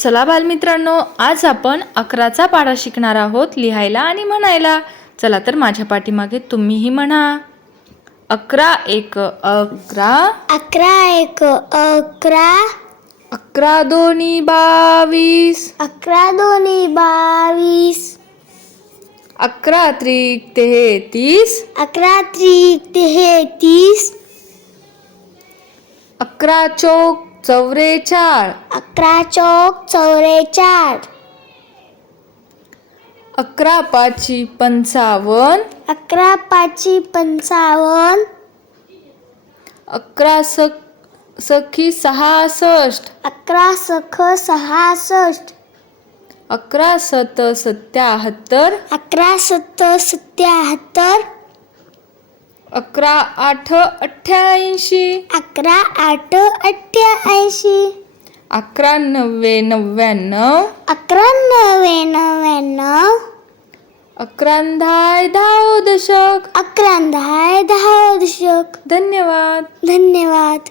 चला बालमित्रांनो, आज आपण 11चा पाढा शिकणार आहोत लिहायला आणि म्हणायला. चला तर माझ्या पाठीमागे तुम्हीही म्हणा. 11 एक 11, 11 एक 11, 11 दोन्ही 22, 11 दोन्ही 22, 11 त्रिक 33, 11 त्रिक 33, 11 चौक 44, 11 चौक 44, 11 पाची 55, 11 पाची 55, 11 सखी 66, 11 सख 66, 11 सत 77, 11 सत 77, 11 आठ 88, 11 आठ 88, 11 नव्वे 99, 11 नव्वे 99, 11 दहा दशक. 11 10 दशक. धन्यवाद. धन्यवाद.